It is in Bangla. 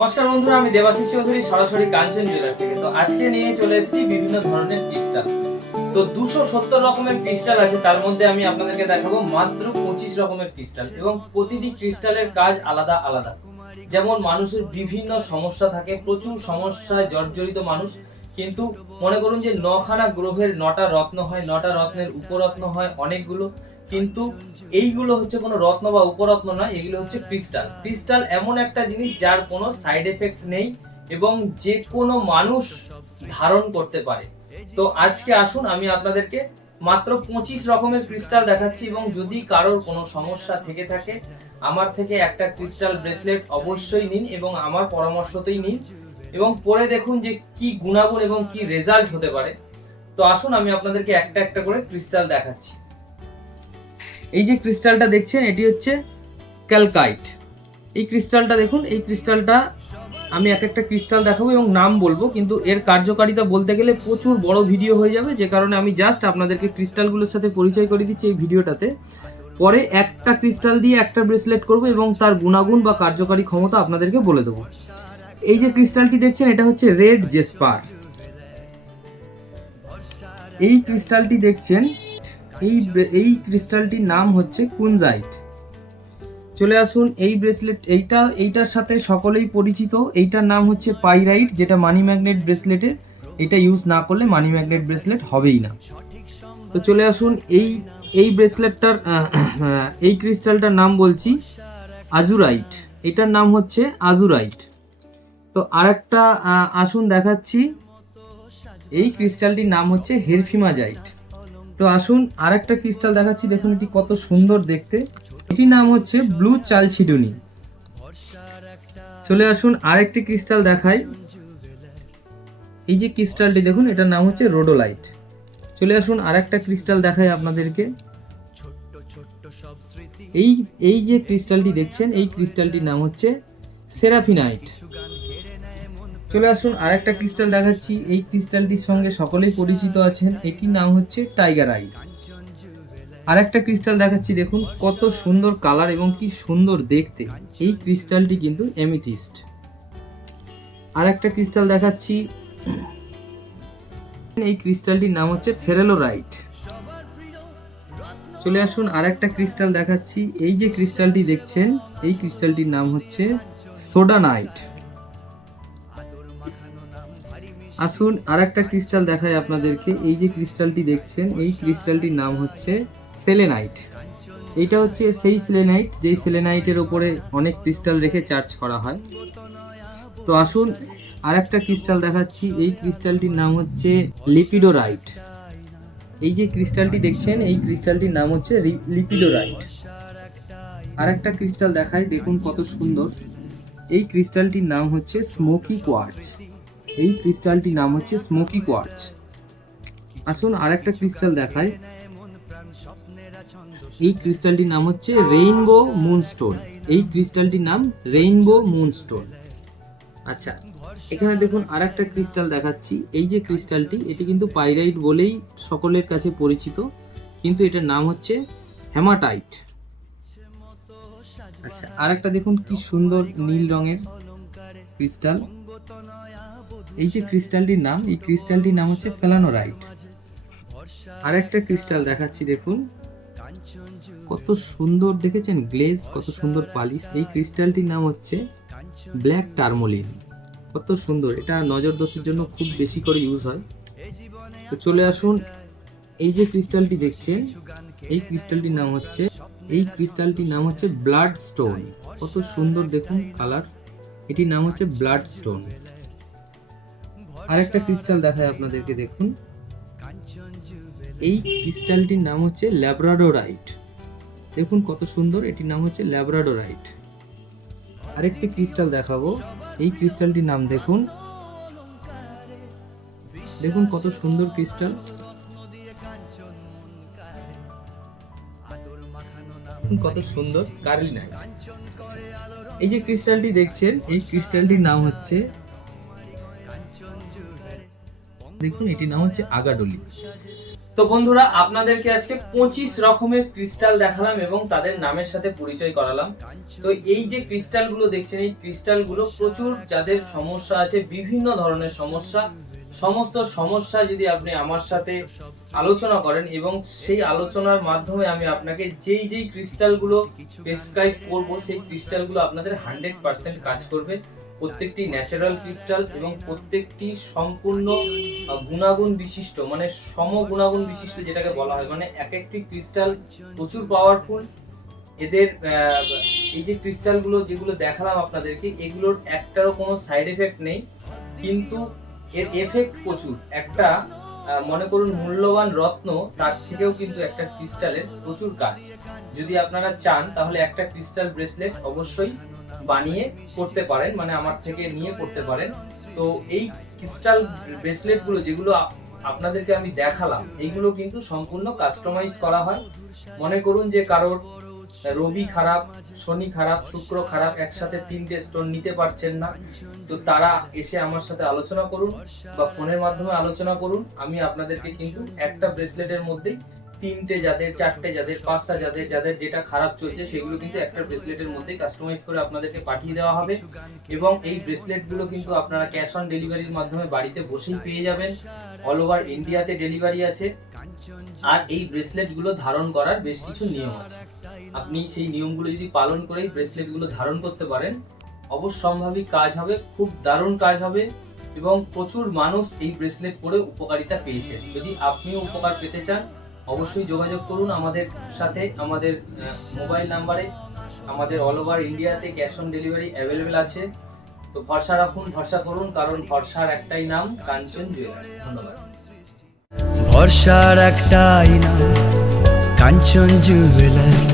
নমস্কার বন্ধুরা, আমি দেবাশিস চৌধুরী, সরাসরি কাঞ্চন জুয়েলার্স থেকে। তো আজকে নিয়ে চলে এসেছি বিভিন্ন ধরনের ক্রিস্টাল তো দুশো সত্তর রকমের ক্রিস্টাল আছে, তার মধ্যে আমি আপনাদেরকে দেখাবো মাত্র পঁচিশ রকমের ক্রিস্টাল এবং প্রতিটি ক্রিস্টালের কাজ আলাদা আলাদা। যেমন মানুষের বিভিন্ন সমস্যা থাকে, প্রচুর সমস্যায় জর্জরিত মানুষ, কিন্তু মনে করুন যে নখানা গ্রহের নটা রত্ন হয়, নটা রত্নের উপরত্ন হয় অনেকগুলো। কিন্তু এইগুলো হচ্ছে কোনো রত্ন বা উপরত্ন নয়, এগুলো হচ্ছে ক্রিস্টাল ক্রিস্টাল এমন একটা জিনিস যার কোনো সাইড এফেক্ট নেই এবং যে কোনো মানুষ ধারণ করতে পারে। তো আজকে আসুন, আমি আপনাদেরকে মাত্র পঁচিশ রকমের ক্রিস্টাল দেখাচ্ছি এবং যদি কারোর কোনো সমস্যা থেকে থাকে, আমার থেকে একটা ক্রিস্টাল ব্রেসলেট অবশ্যই নিন এবং আমার পরামর্শতেই নিন এবং পরে দেখুন যে কি গুণাগুণ এবং কি রেজাল্ট হতে পারে। তো আসুন, আমি আপনাদেরকে একটা একটা করে ক্রিস্টাল দেখাচ্ছি। এই যে ক্রিস্টালটা দেখছেন, এটি হচ্ছে ক্যালকাইট। এই ক্রিস্টালটা দেখুন, এই ক্রিস্টালটা আমি এক একটা ক্রিস্টাল দেখাবো এবং নাম বলব, কিন্তু এর কার্যকারিতা বলতে গেলে প্রচুর বড় ভিডিও হয়ে যাবে, যে কারণে আমি জাস্ট আপনাদেরকে ক্রিস্টালগুলোর সাথে পরিচয় করে দিচ্ছি এই ভিডিওটাতে। পরে একটা ক্রিস্টাল দিয়ে একটা ব্রেসলেট করব এবং তার গুণাগুণ বা কার্যকারী ক্ষমতা আপনাদেরকে বলে দেবো। এই যে ক্রিস্টালটি দেখছেন, এটা হচ্ছে রেড জেসপার। এই ক্রিস্টালটি দেখছেন এই এই ক্রিস্টালটির নাম হচ্ছে কুনজাইট। চলে আসুন, এই ব্রেসলেট, এইটা, এইটার সাথে সকলেই পরিচিত। এইটার নাম হচ্ছে পাইরাইট, যেটা মানি ম্যাগনেট ব্রেসলেটে। এটা ইউজ না করলে মানি ম্যাগনেট ব্রেসলেট হবেই না। তো চলে আসুন, এই এই ব্রেসলেটটার এই ক্রিস্টালটার নাম বলছি আজুরাইট। এটার নাম হচ্ছে আজুরাইট। তো আরেকটা আসুন দেখাচ্ছি। এই ক্রিস্টালটির নাম হচ্ছে হেরফিমাজাইট। তো আসুন আর একটা ক্রিস্টাল দেখাচ্ছি, দেখুন এটি কত সুন্দর দেখতে। এটির নাম হচ্ছে ব্লু চালছিডুনি। চলে আসুন আরেকটি ক্রিস্টাল দেখাই। এই যে ক্রিস্টালটি দেখুন, এটার নাম হচ্ছে রোডোলাইট। চলে আসুন আর একটা ক্রিস্টাল দেখাই আপনাদেরকে। এই এই যে ক্রিস্টালটি দেখছেন, এই ক্রিস্টালটির নাম হচ্ছে সেরাফিনাইট। চলে আসুন, আরেকটা ক্রিস্টাল দেখাচ্ছি। এই ক্রিস্টালটির সঙ্গে সকলেই পরিচিত আছেন। এটির নাম হচ্ছে টাইগার আই আরেকটা ক্রিস্টাল দেখাচ্ছি, দেখুন, কত সুন্দর কালার এবং কি সুন্দর দেখতে। এই ক্রিস্টালটি কিন্তু এমিথিস্ট আরেকটা ক্রিস্টাল দেখাচ্ছি। এই ক্রিস্টালটির নাম হচ্ছে ফেরেলো ফেরেলোরাইট চলে আসুন, আরেকটা ক্রিস্টাল দেখাচ্ছি। এই যে ক্রিস্টালটি দেখছেন, এই ক্রিস্টালটির নাম হচ্ছে সোডা সোডানাইট আসুন আরেকটা ক্রিস্টাল দেখাই আপনাদেরকে। এই যে ক্রিস্টালটি দেখছেন, এই ক্রিস্টালটির নাম হচ্ছে সেলেনাইট। এইটা হচ্ছে সেই সেলেনাইট, যেই সেলেনাইটের ওপরে অনেক ক্রিস্টাল রেখে চার্জ করা হয়। তো আসুন আরেকটা ক্রিস্টাল দেখাচ্ছি। এই ক্রিস্টালটির নাম হচ্ছে লিপিডোরাইট। এই যে ক্রিস্টালটি দেখছেন, এই ক্রিস্টালটির নাম হচ্ছে রি- আর একটা ক্রিস্টাল দেখাই, দেখুন কত সুন্দর। এই ক্রিস্টালটির নাম হচ্ছে স্মোকি কোয়ার্টজ। এই ক্রিস্টালটির নাম হচ্ছে স্মোকি কোয়ার্টজ। আসুন আরেকটা ক্রিস্টাল দেখাই। এই ক্রিস্টালটির নাম হচ্ছে রেইনবো মুনস্টোন। এই ক্রিস্টালটির নাম রেইনবো মুনস্টোন। আচ্ছা এখানে দেখুন আর একটা ক্রিস্টাল দেখাচ্ছি। এই যে ক্রিস্টালটি, এটি কিন্তু পাইরাইট বলেই সকলের কাছে পরিচিত, কিন্তু এটার নাম হচ্ছে হেমাটাইট। আচ্ছা আর একটা দেখুন কি সুন্দর নীল রঙের ক্রিস্টাল। এই যে ক্রিস্টালটির নাম, এই ক্রিস্টালটির নাম হচ্ছে ফেলানোরাইট। আরেকটা ক্রিস্টাল দেখাচ্ছি, দেখুন। কত সুন্দর দেখেছেন, গ্লেজ, কত সুন্দর পালিশ। এই ক্রিস্টালটির নাম হচ্ছে ব্ল্যাক টার্মোলিন। কত সুন্দর, এটা নজর দোষের জন্য খুব বেশি করে ইউজ হয়। তো চলে আসুন, এই যে ক্রিস্টালটি দেখছেন, এই ক্রিস্টালটির নাম হচ্ছে, এই ক্রিস্টালটির নাম হচ্ছে ব্লাড স্টোন কত সুন্দর দেখুন কালার, এটির নাম হচ্ছে ব্লাড স্টোন আরেকটা ক্রিস্টাল দেখায় আপনাদেরকে দেখুন। এই ক্রিস্টালটির নাম হচ্ছে ল্যাব্রাডোরাইট দেখুন কত সুন্দর, এটির নাম হচ্ছে ল্যাব্রাডোরাইট আরেকটি ক্রিস্টাল দেখাবো। এই ক্রিস্টালটির নাম দেখুন। দেখুন কত সুন্দর ক্রিস্টাল কত সুন্দর কার্লিনাইট এই যে ক্রিস্টালটি দেখছেন, এই ক্রিস্টালটির নাম হচ্ছে দেখুন, এটির নাম হচ্ছে আগাডলি। তো বন্ধুরা, আপনাদেরকে আজকে পঁচিশ রকমের ক্রিস্টাল দেখালাম এবং তাদের নামের সাথে পরিচয় করালাম। তো এই যে ক্রিস্টালগুলো দেখছেন, এই ক্রিস্টালগুলো প্রচুর যাদের সমস্যা আছে, বিভিন্ন ধরনের সমস্যা। সমস্ত সমস্যা যদি আপনি আমার সাথে আলোচনা করেন এবং সেই আলোচনার মাধ্যমে আমি আপনাকে যেই যেই ক্রিস্টালগুলো প্রেসক্রাইব করব, সেই ক্রিস্টালগুলো আপনাদের হান্ড্রেড পার্সেন্ট কাজ করবে। প্রত্যেকটি ন্যাচারাল ক্রিস্টাল এবং প্রত্যেকটি সম্পূর্ণ গুণাগুণ বিশিষ্ট মানে সম গুণাগুণ বিশিষ্ট যেটাকে বলা হয়। মানে এক একটি ক্রিস্টাল প্রচুর পাওয়ারফুল এদের এই যে ক্রিস্টালগুলো যেগুলো দেখালাম আপনাদেরকে, এগুলোর একটারও কোনো সাইড এফেক্ট নেই। কিন্তু এর এফেক্ট প্রচুর। একটা মনে করুন মূল্যবান রত্ন, তার থেকেও কিন্তু একটা ক্রিস্টালের প্রচুর কাজ যদি আপনারা চান, তাহলে একটা ক্রিস্টাল ব্রেসলেট অবশ্যই বানিয়ে করতে পারেন মানে আমার থেকে নিয়ে করতে পারেন। তো এই ক্রিস্টাল ব্রেসলেটগুলো যেগুলো আপনাদেরকে আমি দেখালাম, এইগুলো কিন্তু সম্পূর্ণ কাস্টমাইজ করা হয়। মনে করুন যে কারোর রবি খারাপ, শনি খারাপ, শুক্র খারাপ, একসাথে তিনটে স্টোন নিতে পারছেন না। তো তারা এসে আমার সাথে আলোচনা করুন বা ফোনের মাধ্যমে আলোচনা করুন। আমি আপনাদেরকে কিন্তু একটা ব্রেসলেটের মধ্যেই তিনটে যাদের, চারটে যাদের, পাঁচটা যাদের যাদের যেটা খারাপ চলছে, সেগুলো কিন্তু একটা ব্রেসলেটের মধ্যে কাস্টমাইজ করে আপনাদেরকে পাঠিয়ে দেওয়া হবে। এবং এই ব্রেসলেটগুলো কিন্তু আপনারা ক্যাশ অন ডেলিভারির মাধ্যমে বাড়িতে বসেই পেয়ে যাবেন। অল ওভার ইন্ডিয়াতে ডেলিভারি আছে। আর এই ব্রেসলেটগুলো ধারণ করার বেশ কিছু নিয়ম আছে। আপনি সেই নিয়মগুলো যদি পালন করে এই ব্রেসলেটগুলো ধারণ করতে পারেন, অবশ্যম্ভাবী কাজ হবে, খুব দারুণ কাজ হবে। এবং প্রচুর মানুষ এই ব্রেসলেট পরে উপকারিতা পেয়েছে যদি আপনিও উপকার পেতে চান অবশ্যই যোগাযোগ করুন আমাদের সাথে, আমাদের মোবাইল নাম্বারে। আমাদের অল ওভার ইন্ডিয়াতে ক্যাশ অন ডেলিভারি অ্যাভেলেবেল আছে। তো ভরসা রাখুন, ভরসা করুন, কারণ ভরসার একটাই নাম, কাঞ্চন জুয়েলার্স ধন্যবাদ। ভরসার একটাই নাম, কাঞ্চন জুয়েলার্স